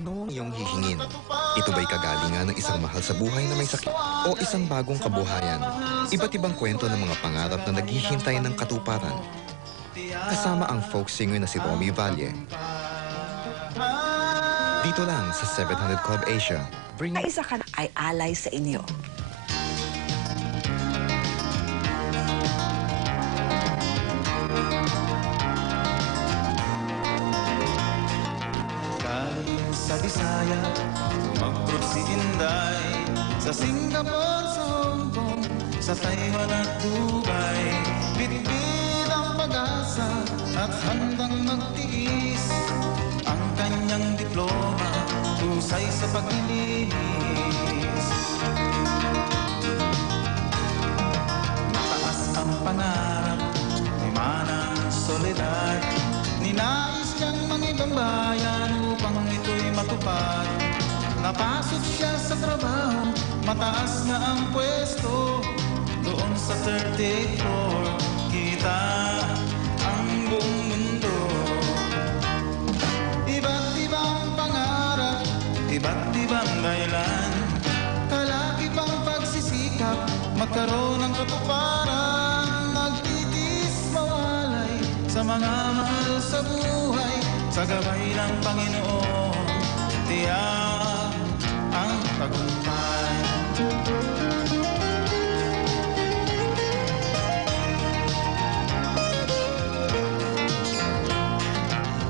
Ano ang iyong hihingin? Ito ba'y kagalingan ng isang mahal sa buhay na may sakit o isang bagong kabuhayan? Iba't ibang kwento ng mga pangarap na naghihintay ng katuparan. Kasama ang folk singer na si Romy Valle. Dito lang sa 700 Club Asia. Isa ka ay alay sa inyo. Galing sa Bisaya, mag-prove si Inday. Sa Singapore, sa Hong Kong, sa Taiwan at Dubai. Bitbit ang pag-asa at handang magtiis. Ang kanyang diploma, husay sa paglilinis. Mataas ang pangarap, may manang soledad. Ninais niyang mangibang bayan upang ito'y matupad. Napasok siya sa trabaho, mataas na ang pwesto. Doon sa 38th floor, kita ang buong mundo. Iba't ibang pangarap, iba't ibang dahilan. Kalaki pang pagsisikap, magkaroon ng katuparan. Nagtitis mawalay sa mga mahal sa buhay. Sa gabay ng Panginoon, tiyak ang tagumpay.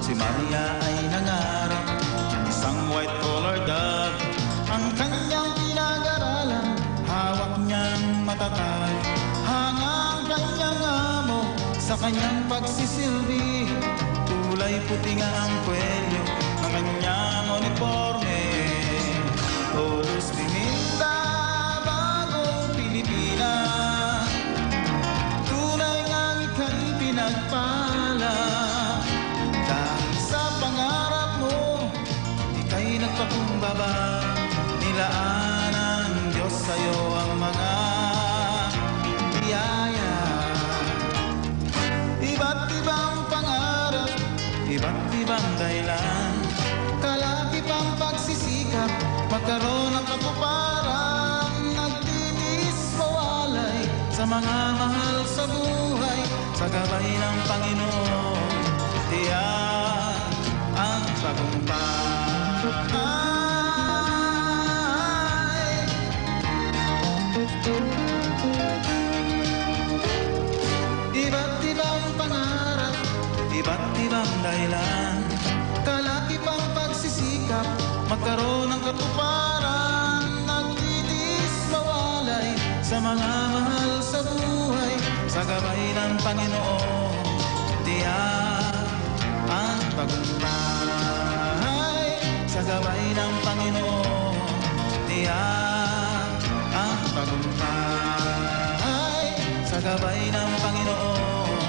Si Maria ay nangarap ng isang white-collar dog. Ang kanyang pinag-aralan, hawak niyang matatag. Hangang kanyang amo sa kanyang pagsisilbi. Kulay puti nga ang kwelyo ng kanyang uniforme. Todos Piminta, bagong Pilipina. Tunay ngang ika'y pinagpala. Dahil sa pangarap mo, ika'y nagpakumbaba. Nilaan ng Diyos sa'yo ang mga biyaya. Iba't ibang pangarap, iba't ibang dahilan. Kalaki pang pagsisikap, magkaroon ng katuparan. Nagtitis mawalay sa mga mahal sa buhay. Sa gabay ng Panginoon, tiyak ang tagumpay. Iba't ibang pangarap, iba't ibang dahilan. Kalaki pang pagsisikap, magkaroon ng katuparan. Nagtitis mawalay sa mga mahal sa buhay. Sa gabay ng Panginoon, tiyak ang tagumpay. Sa gabay ng Panginoon, tiyak ang tagumpay. Sa gabay ng Panginoon,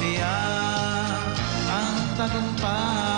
tiyak ang tagumpay.